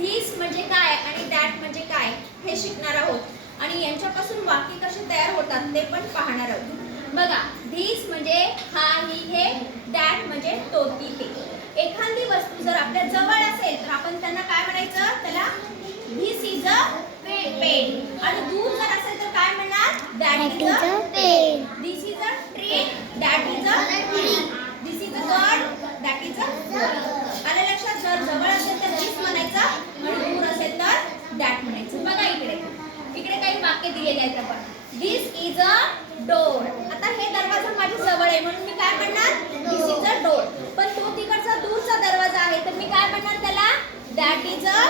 This म्हणजे काय आणि दॅट म्हणजे काय हे शिकणार आहोत आणि यांच्यापासून वाक्य कसे तयार होतात ते पण पाहणार आहोत। बघा, धिस म्हणजे हा ही हे, दॅट म्हणजे तो ती ते। एखादी वस्तू जर आपल्या जवळ असेल तर आपण त्यांना काय म्हणायचं, त्याला धिस इज अ पेन। आणि दूर जर असेल तर काय म्हणणार, that is a pen. This is a train, that is a tree. This is a bird, that is a bird. आलं लक्षात? जर जवळ असेल तर धिस म्हणायचं आणि दूर असेल तर दॅट म्हणायचं। बघा इकडे इकडे काही वाक्य दिलेले आहेत आपण। This is a door. आता हे दरवाजा माझ्या जवळ आहे म्हणून मी काय म्हणणार, धिस इज अ डोर। पण तो तिकडचा दूरचा दरवाजा आहे तर मी काय म्हणणार त्याला, दॅट इज अ